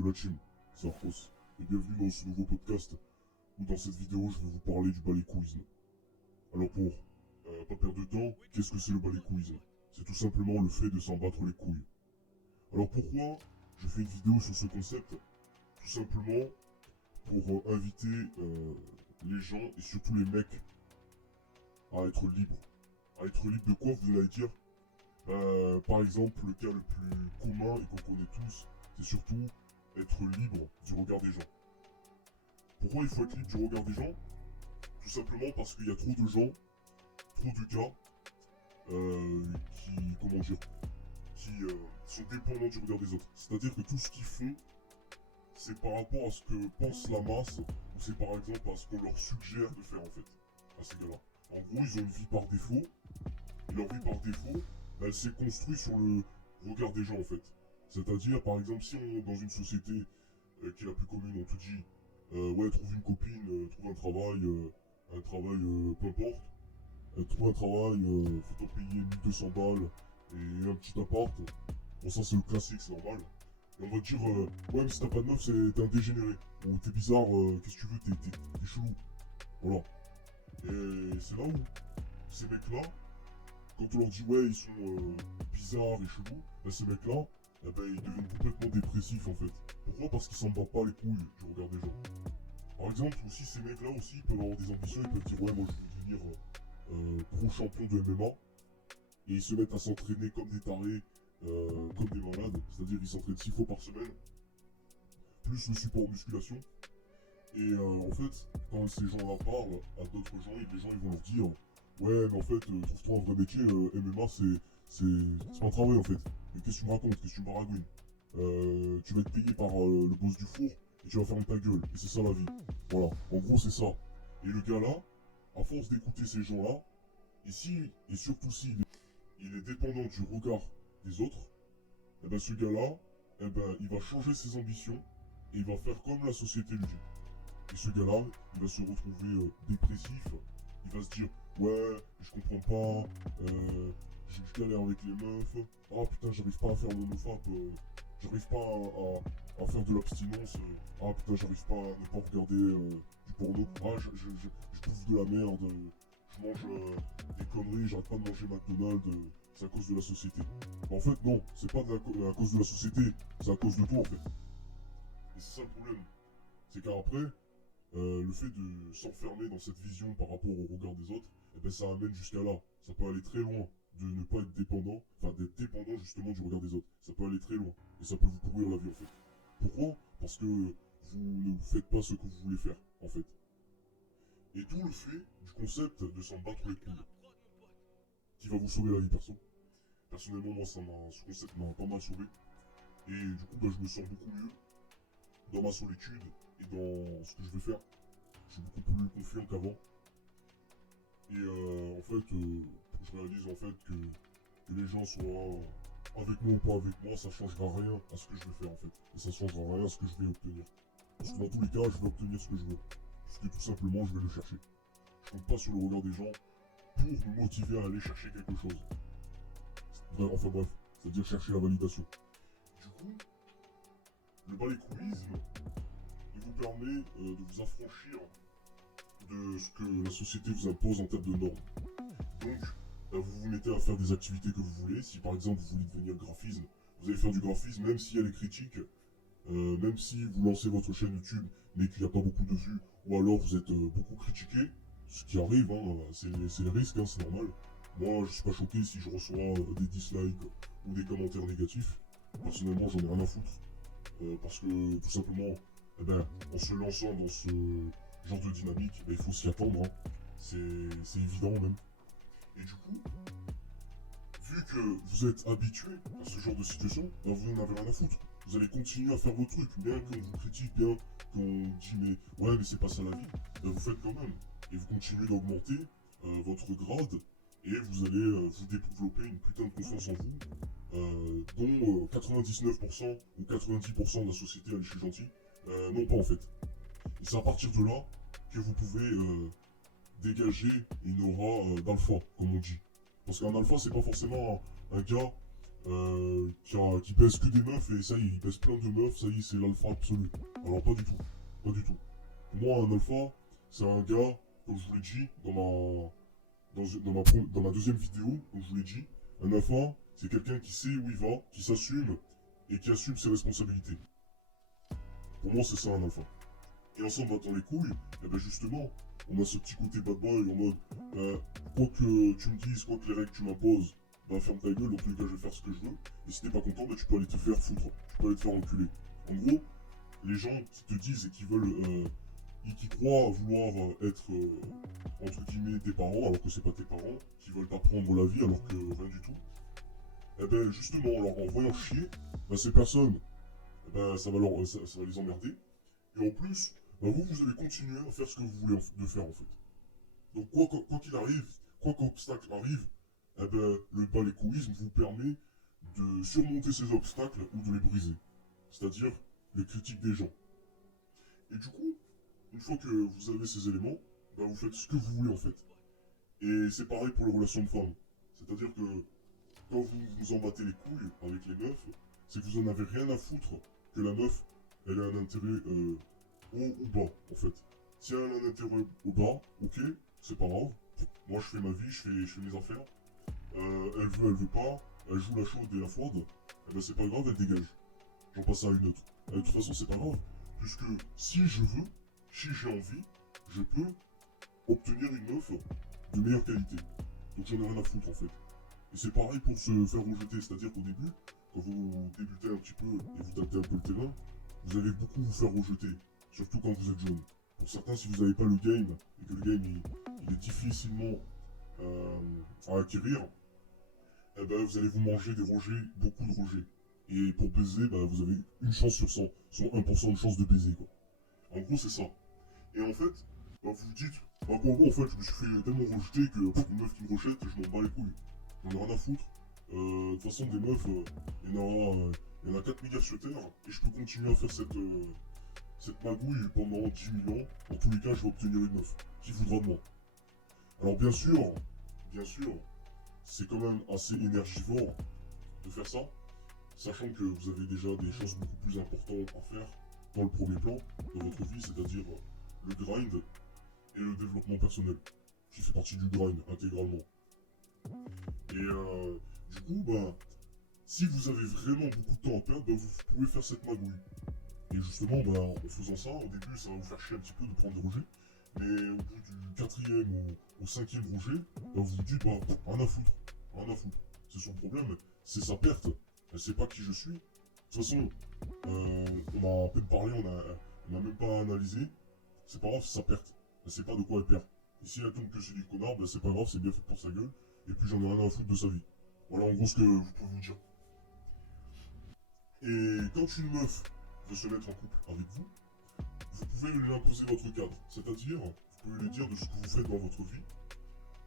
Yo la team, c'est Arcos, et bienvenue dans ce nouveau podcast où dans cette vidéo je vais vous parler du balécouisme. Alors pour pas perdre de temps, qu'est-ce que c'est le balécouisme? C'est tout simplement le fait de s'en battre les couilles. Alors pourquoi je fais une vidéo sur ce concept? Tout simplement pour inviter les gens et surtout les mecs à être libres. À être libres de quoi, vous allez dire? Par exemple, le cas le plus commun et qu'on connaît tous, c'est surtout être libre du regard des gens. Pourquoi il faut être libre du regard des gens? Tout simplement parce qu'il y a trop de gens, trop de gars qui, comment dire, qui sont dépendants du regard des autres. C'est-à-dire que tout ce qu'ils font, c'est par rapport à ce que pense la masse, ou c'est par exemple à ce qu'on leur suggère de faire en fait, à ces gars-là. En gros, ils ont une vie par défaut, et leur vie par défaut, elle s'est construite sur le regard des gens en fait. C'est-à-dire, par exemple, si on, dans une société qui est la plus commune, on te dit ouais, trouve une copine, trouve un travail, peu importe, trouve un travail, faut t'en payer 1200 balles et un petit appart. Bon, ça c'est le classique, c'est normal. Et on va te dire ouais, mais si t'as pas de meuf, t'es un dégénéré, ou t'es bizarre, qu'est-ce que tu veux, t'es chelou. Voilà. Et c'est là où ces mecs-là, quand on leur dit ouais, ils sont bizarres et chelous, ben ces mecs-là, eh ben, ils deviennent complètement dépressifs en fait. Pourquoi? Parce qu'ils s'en battent pas les couilles du regard des gens. Par exemple, aussi ces mecs-là aussi, ils peuvent avoir des ambitions, ils peuvent dire ouais, moi je veux devenir pro champion de MMA, et ils se mettent à s'entraîner comme des tarés, comme des malades, c'est-à-dire ils s'entraînent 6 fois par semaine, plus le support musculation. Et en fait, quand ces gens-là parlent à d'autres gens, les gens ils vont leur dire ouais, mais en fait, trouve-toi un vrai métier, MMA c'est pas un travail en fait. Et qu'est-ce que tu me racontes? Qu'est-ce que tu me baragouines? Tu vas être payé par le boss du four et tu vas fermer ta gueule. Et c'est ça la vie. Voilà, en gros c'est ça. Et le gars là, à force d'écouter ces gens-là, et surtout s'il il est dépendant du regard des autres, et ben ce gars-là, eh ben, il va changer ses ambitions et il va faire comme la société lui dit. Et ce gars-là, il va se retrouver dépressif. Il va se dire ouais, je comprends pas, je galère avec les meufs. Ah putain, j'arrive pas à faire mon nofap, j'arrive pas à faire de l'abstinence. Ah putain, j'arrive pas à ne pas regarder du porno. Ah, je bouffe de la merde. Je mange des conneries, j'arrête pas de manger McDonald's. C'est à cause de la société. Mais en fait, non, c'est pas à cause de la société, c'est à cause de toi en fait. Et c'est ça le problème. C'est qu'après, le fait de s'enfermer dans cette vision par rapport au regard des autres, eh ben, ça amène jusqu'à là. Ça peut aller très loin de ne pas être dépendant, enfin d'être dépendant justement du regard des autres. Ça peut aller très loin. Et ça peut vous pourrir la vie en fait. Pourquoi? Parce que vous ne faites pas ce que vous voulez faire en fait. Et d'où le fait du concept de s'en battre les couilles, qui va vous sauver la vie perso. Personnellement, moi, ce concept m'a pas mal sauvé. Et du coup, bah, je me sens beaucoup mieux dans ma solitude et dans ce que je vais faire. Je suis beaucoup plus confiant qu'avant. Et en fait, je réalise en fait que les gens soient avec moi ou pas avec moi, ça changera rien à ce que je vais faire en fait. Et ça changera rien à ce que je vais obtenir. Parce que dans tous les cas, je vais obtenir ce que je veux. Parce que tout simplement, je vais le chercher. Je compte pas sur le regard des gens pour me motiver à aller chercher quelque chose. Enfin bref, c'est-à-dire chercher la validation. Du coup, le balécoulisme, il vous permet de vous affranchir de ce que la société vous impose en termes de normes. Donc, vous vous mettez à faire des activités que vous voulez. Si par exemple vous voulez devenir graphiste, vous allez faire du graphisme, même si elle est critique, même si vous lancez votre chaîne YouTube, mais qu'il n'y a pas beaucoup de vues, ou alors vous êtes beaucoup critiqué, ce qui arrive, hein, c'est les risques, hein, c'est normal. Moi, je suis pas choqué si je reçois des dislikes ou des commentaires négatifs. Personnellement, j'en ai rien à foutre. Parce que tout simplement, eh ben, en se lançant dans ce genre de dynamique, ben, il faut s'y attendre. Hein. C'est évident même. Et du coup, vu que vous êtes habitué à ce genre de situation, ben, vous n'en avez rien à foutre. Vous allez continuer à faire vos trucs, bien qu'on vous critique, bien qu'on dit mais ouais mais c'est pas ça la vie, ben, vous faites quand même. Et vous continuez d'augmenter votre grade et vous allez vous développer une putain de confiance en vous dont 99% ou 90% de la société, allez, je suis gentil, non pas en fait. Et c'est à partir de là que vous pouvez dégager une aura d'alpha, comme on dit. Parce qu'un alpha, c'est pas forcément un gars qui baisse que des meufs et ça y est, il baisse plein de meufs, ça y est, c'est l'alpha absolu. Alors pas du tout, pas du tout. Pour moi, un alpha, c'est un gars, comme je vous l'ai dit dans ma deuxième vidéo, comme je vous l'ai dit, un alpha, c'est quelqu'un qui sait où il va, qui s'assume et qui assume ses responsabilités. Pour moi, c'est ça un alpha. Et en s'en battant les couilles, et ben justement, on a ce petit côté bad boy en mode, quoi que tu me dises, quoi que les règles que tu m'imposes, bah ferme ta gueule, dans tous les cas je vais faire ce que je veux. Et si t'es pas content, bah tu peux aller te faire foutre, tu peux aller te faire enculer. En gros, les gens qui te disent et qui veulent, et qui croient vouloir être, entre guillemets, tes parents, alors que c'est pas tes parents, qui veulent t'apprendre la vie alors que rien du tout, et ben justement, en leur envoyant chier, bah ces personnes, eh ben, ça va les emmerder. Et en plus, bah vous allez continuer à faire ce que vous voulez de faire en fait. Donc quoi qu'il arrive, quoi qu'obstacle arrive, eh ben, le balécoïsme vous permet de surmonter ces obstacles ou de les briser. C'est-à-dire les critiques des gens. Et du coup, une fois que vous avez ces éléments, bah, vous faites ce que vous voulez en fait. Et c'est pareil pour les relations de femmes. C'est-à-dire que quand vous vous en battez les couilles avec les meufs, c'est que vous en avez rien à foutre que la meuf, elle a un intérêt haut ou bas, en fait. Si elle a un intérêt au bas, ok, c'est pas grave. Moi, je fais ma vie, je fais mes affaires. Elle veut pas, elle joue la chaude et la froide. Eh ben, c'est pas grave, elle dégage. J'en passe à une autre. De toute façon, c'est pas grave. Puisque si je veux, si j'ai envie, je peux obtenir une meuf de meilleure qualité. Donc j'en ai rien à foutre, en fait. Et c'est pareil pour se faire rejeter, c'est-à-dire qu'au début, quand vous débutez un petit peu et vous tâtez un peu le terrain, vous allez beaucoup vous faire rejeter, surtout quand vous êtes jeune. Pour certains, si vous n'avez pas le game, et que le game il est difficilement à acquérir, eh ben, vous allez vous manger des rejets, beaucoup de rejets. Et pour baiser, ben, vous avez une chance sur 100, sur 1% de chance de baiser, quoi. En gros, c'est ça. Et en fait, bah, vous vous dites, bah bon, en fait, je me suis fait tellement rejeter que une meuf qui me rejette, je m'en bats les couilles. J'en ai rien à foutre. De toute façon, des meufs, il y en a 4 milliards sur Terre, et je peux continuer à faire cette magouille pendant 10 000 ans. Dans tous les cas, je vais obtenir une meuf qui voudra de moi. Alors bien sûr, c'est quand même assez énergivore de faire ça, sachant que vous avez déjà des choses beaucoup plus importantes à faire dans le premier plan de votre vie, c'est-à-dire le grind et le développement personnel, qui fait partie du grind intégralement. Et du coup, bah, si vous avez vraiment beaucoup de temps à perdre, bah, vous pouvez faire cette magouille. Et justement, bah, en faisant ça, au début, ça va vous faire chier un petit peu de prendre des rejets. Mais au bout du quatrième au cinquième rejet, bah, vous vous dites, bah, rien à foutre, rien à foutre. C'est son problème, c'est sa perte. Elle sait pas qui je suis. De toute façon, on a à peine parlé, on a même pas analysé. C'est pas grave, c'est sa perte. Elle sait pas de quoi elle perd. Et si elle tombe que sur du connard, bah, c'est pas grave, c'est bien fait pour sa gueule. Et puis j'en ai rien à foutre de sa vie. Voilà en gros ce que vous pouvez vous dire. Et quand une meuf veut se mettre en couple avec vous, vous pouvez lui imposer votre cadre. C'est-à-dire, vous pouvez lui dire de ce que vous faites dans votre vie,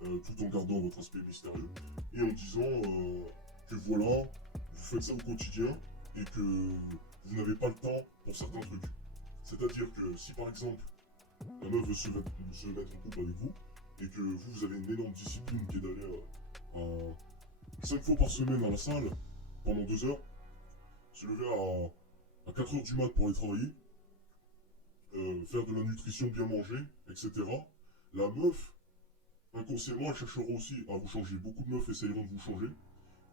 tout en gardant votre aspect mystérieux, et en disant que voilà, vous faites ça au quotidien et que vous n'avez pas le temps pour certains trucs. C'est-à-dire que si par exemple, la meuf veut se mettre en couple avec vous, et que vous avez une énorme discipline qui est d'aller 5 fois par semaine à la salle, pendant 2 heures, se lever à 4 heures du mat pour aller travailler, faire de la nutrition, bien manger, etc. La meuf, inconsciemment, elle cherchera aussi à vous changer. Beaucoup de meufs essayeront de vous changer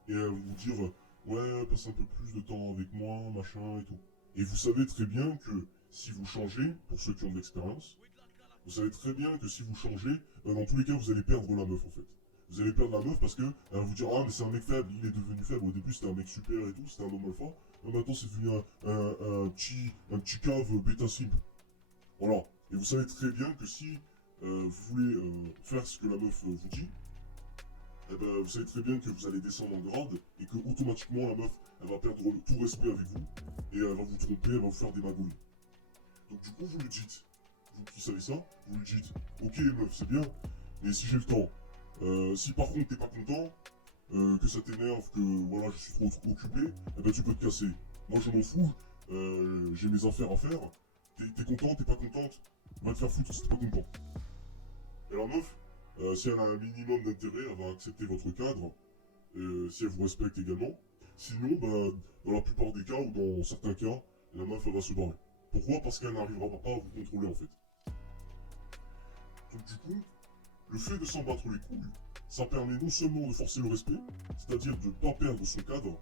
et à vous dire ouais, passe un peu plus de temps avec moi, machin et tout. Et vous savez très bien que si vous changez, pour ceux qui ont de l'expérience, vous savez très bien que si vous changez, dans tous les cas, vous allez perdre la meuf en fait. Vous allez perdre la meuf parce que elle va vous dire ah mais c'est un mec faible, il est devenu faible. Au début c'était un mec super et tout, c'était un homme alpha. Maintenant c'est devenu un petit cave bêta simple. Voilà. Et vous savez très bien que si vous voulez faire ce que la meuf vous dit, eh ben, vous savez très bien que vous allez descendre en grade et que automatiquement la meuf elle va perdre tout respect avec vous et elle va vous tromper, elle va vous faire des magouilles. Donc du coup vous lui dites, vous qui savez ça, vous lui dites ok meuf c'est bien, mais si j'ai le temps, si par contre t'es pas content, que ça t'énerve, que voilà je suis trop occupé, eh ben tu peux te casser. Moi je m'en fous, j'ai mes affaires à faire, t'es content, t'es pas contente, va te faire foutre si t'es pas content. Et la meuf, si elle a un minimum d'intérêt, elle va accepter votre cadre, si elle vous respecte également. Sinon, bah, dans la plupart des cas, ou dans certains cas, la meuf elle va se barrer. Pourquoi? Parce qu'elle n'arrivera pas à vous contrôler en fait. Donc du coup, le fait de s'en battre les couilles, ça permet non seulement de forcer le respect, c'est-à-dire de ne pas perdre son cadre,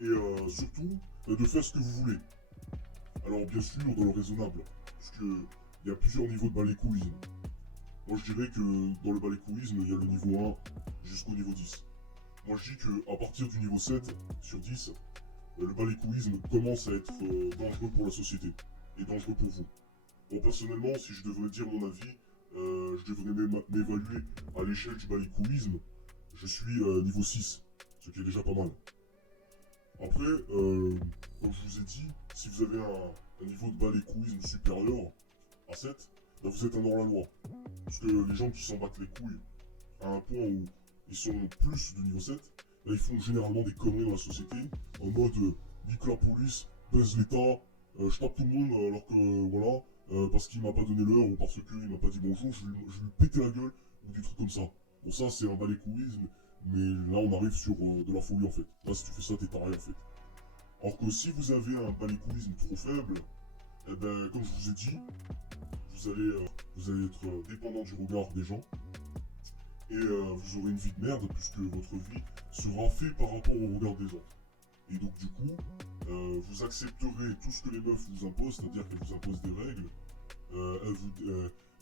et surtout de faire ce que vous voulez. Alors bien sûr, dans le raisonnable, parce que il y a plusieurs niveaux de balécouisme. Moi je dirais que dans le balécouisme, il y a le niveau 1 jusqu'au niveau 10. Moi je dis qu'à partir du niveau 7 sur 10, le balécouisme commence à être dangereux pour la société et dangereux pour vous. Bon, personnellement, si je devrais dire mon avis, je devrais m'évaluer à l'échelle du balécouisme. Je suis niveau 6, ce qui est déjà pas mal. Après, comme je vous ai dit, si vous avez un niveau de balécouisme supérieur à 7, ben vous êtes un hors-la-loi. Parce que les gens qui s'en battent les couilles à un point où ils sont plus de niveau 7, ben ils font généralement des conneries dans la société, en mode nique la police, baise l'État, je tape tout le monde alors que voilà, parce qu'il m'a pas donné l'heure ou parce qu'il m'a pas dit bonjour, je vais lui péter la gueule ou des trucs comme ça. Bon, ça c'est un balécouisme, mais là on arrive sur de la folie en fait. Là si tu fais ça, t'es taré en fait. Alors que si vous avez un balécouisme trop faible, eh ben, comme je vous ai dit, vous allez être dépendant du regard des gens et vous aurez une vie de merde puisque votre vie sera faite par rapport au regard des autres. Et donc du coup, vous accepterez tout ce que les meufs vous imposent, c'est-à-dire qu'elles vous imposent des règles,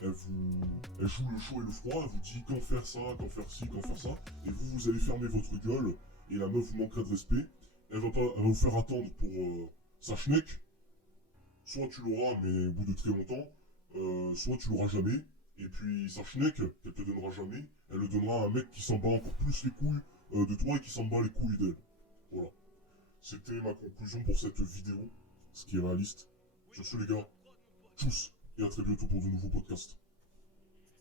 elle joue le chaud et le froid, elle vous dit quand faire ça, quand faire ci, quand faire ça, et vous allez fermer votre gueule, et la meuf vous manquera de respect, elle va vous faire attendre pour sa schneck, soit tu l'auras, mais au bout de très longtemps, soit tu l'auras jamais, et puis sa schneck, qu'elle te donnera jamais, elle le donnera à un mec qui s'en bat encore plus les couilles de toi et qui s'en bat les couilles d'elle. Voilà. C'était ma conclusion pour cette vidéo, ce qui est réaliste. Sur ce les gars, tchuss, et à très bientôt pour de nouveaux podcasts.